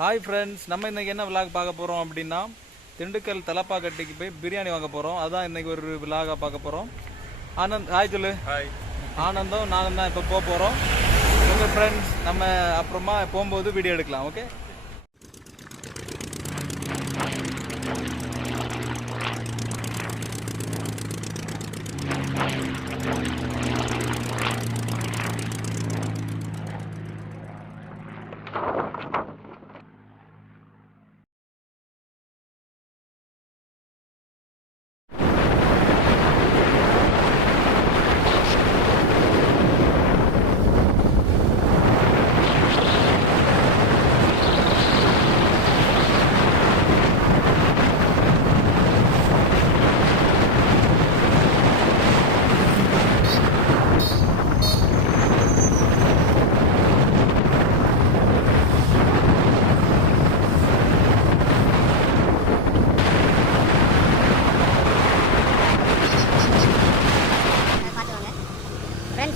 Hi friends, நம்ம இன்றைக்கி என்ன விலாக் பார்க்க போகிறோம் அப்படின்னா திண்டுக்கல் தலப்பாக்கட்டிக்கு போய் பிரியாணி வாங்க போகிறோம். அதுதான் இன்றைக்கி ஒரு விலாகாக பார்க்க போகிறோம். ஆனந்த் ஹாய் சொல்லு. ஹாய். ஆனந்தும் நானும் தான் இப்போ போக போகிறோம். உங்கள் ஃப்ரெண்ட்ஸ் நம்ம அப்புறமா போகும்போது வீடியோ எடுக்கலாம். ஓகே.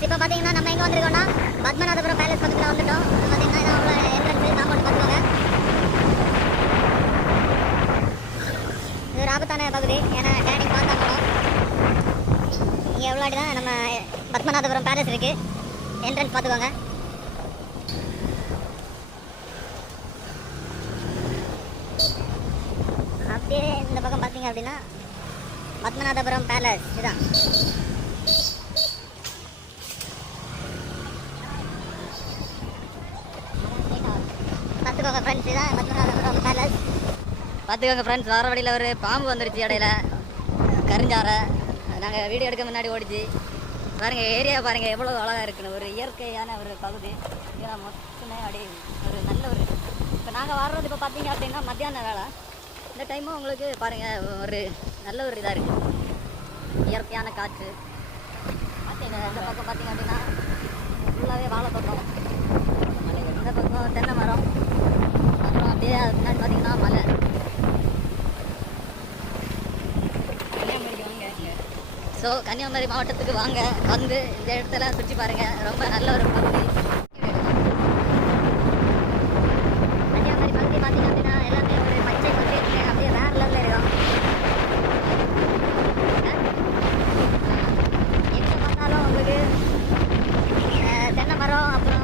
இப்போ பார்த்தீங்கன்னா நம்ம எங்கே வந்திருக்கோம்னா பத்மநாபபுரம் பேலஸ் பக்கத்தில் வந்துட்டோம். பார்த்தீங்கன்னா அவ்வளோ என்ட்ரன்ஸ் காம்பவுண்ட் பார்த்துக்கோங்க. இது ஒரு ஆபத்தான பகுதி, ஏன்னா டேனிங் பார்த்தா போனோம். இங்கே எவ்வளோ அடி தான் நம்ம பத்மநாபபுரம் பேலஸ் இருக்குது. என்ட்ரன்ஸ் பார்த்துக்கோங்க. அப்படியே இந்த பக்கம் பார்த்தீங்க அப்படின்னா பத்மநாபபுரம் பேலஸ் இதுதான். பார்த்துக்கோங்க ஃப்ரெண்ட்ஸ், வர வழியில் ஒரு பாம்பு வந்துருச்சு. இடையில கரிஞ்சாரை நாங்கள் வீடியோ எடுக்க முன்னாடி ஓடிச்சு. பாருங்கள், ஏரியா பாருங்கள் எவ்வளோ அழகாக இருக்குன்னு. ஒரு இயற்கையான ஒரு பகுதி. இதெல்லாம் மொத்தமே அப்படி ஒரு நல்ல ஒரு இப்போ நாங்கள் வர்றது இப்போ பார்த்தீங்க அப்படின்னா மத்தியான வேலை. இந்த டைமும் உங்களுக்கு பாருங்கள் ஒரு நல்ல ஒரு இதாக இருக்குது, இயற்கையான காற்று. பார்த்தீங்க இந்த பக்கம் பார்த்தீங்க அப்படின்னா ஃபுல்லாகவே வாழை தோட்டம், இந்த பக்கம் தென்னை மரம், அப்புறம் அப்படியே அது முன்னாடி பார்த்தீங்கன்னா மலை. ஸோ கன்னியாகுமரி மாவட்டத்துக்கு வாங்க, வந்து இந்த இடத்துல சுற்றி பாருங்கள். ரொம்ப நல்ல ஒரு பகுதி. கன்னியாகுமரி பகுதி பார்த்தீங்க அப்படின்னா எல்லாமே ஒரு பச்சை பச்சை அப்படியே வேறு லெவலில் இருக்கும். எங்கே பார்த்தாலும் உங்களுக்கு தென்னை மரம், அப்புறம்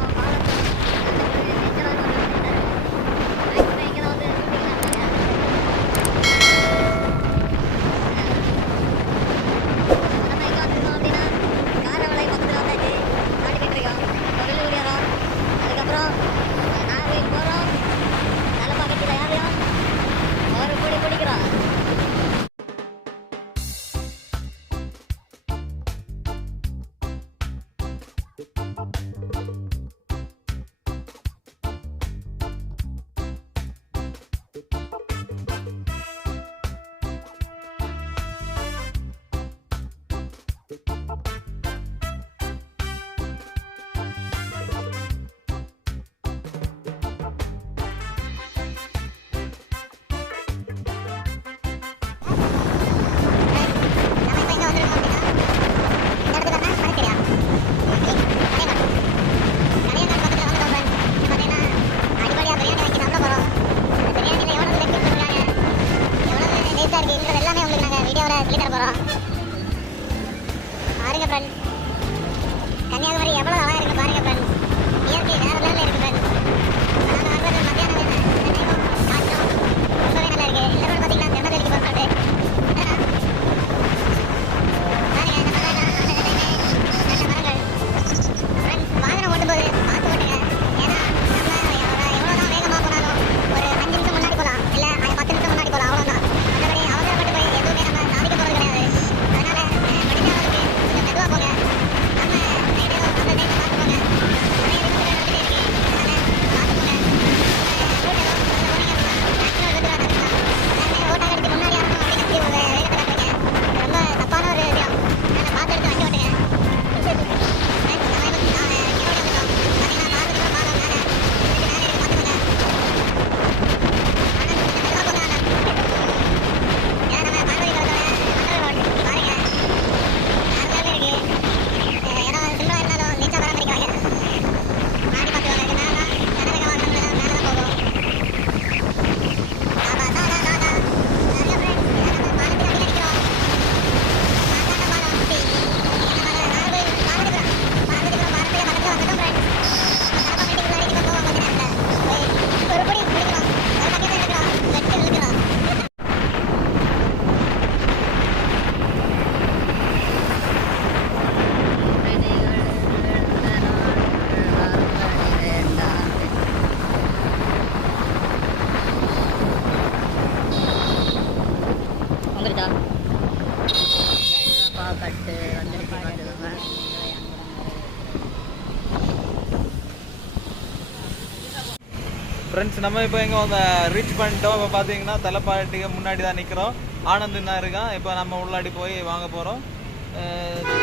ஃப்ரெண்ட்ஸ் நம்ம இப்போ எங்கே வந்து ரீச் பண்ணிட்டோம். இப்போ பார்த்தீங்கன்னா தலப்பாக்கட்டிக்கு முன்னாடி தான் நிற்கிறோம். ஆனந்த் தான் இருக்கான். இப்போ நம்ம உள்ளாடி போய் வாங்க போகிறோம்.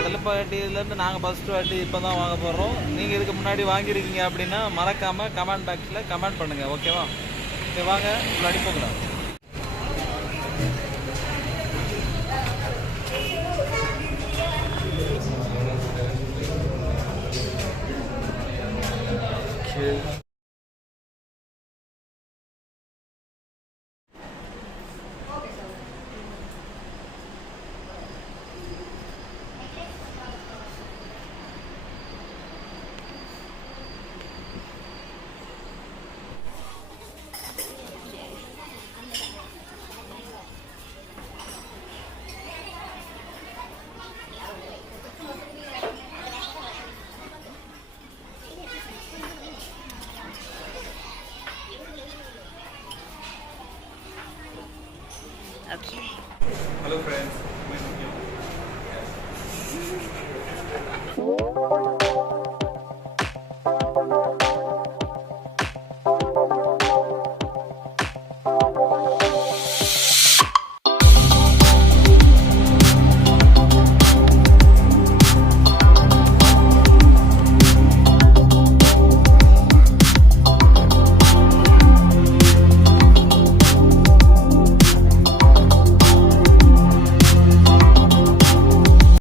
தலப்பாக்கட்டிலேருந்து நாங்கள் ஃபஸ்ட்டு வாட்டி இப்போ தான் வாங்க போகிறோம். நீங்கள் இதுக்கு முன்னாடி வாங்கியிருக்கீங்க அப்படின்னா மறக்காமல் கமெண்ட் பாக்ஸில் கமெண்ட் பண்ணுங்கள், ஓகேவா? இப்போ வாங்க உள்ளாடி போகலாம். Okay. Hello friends.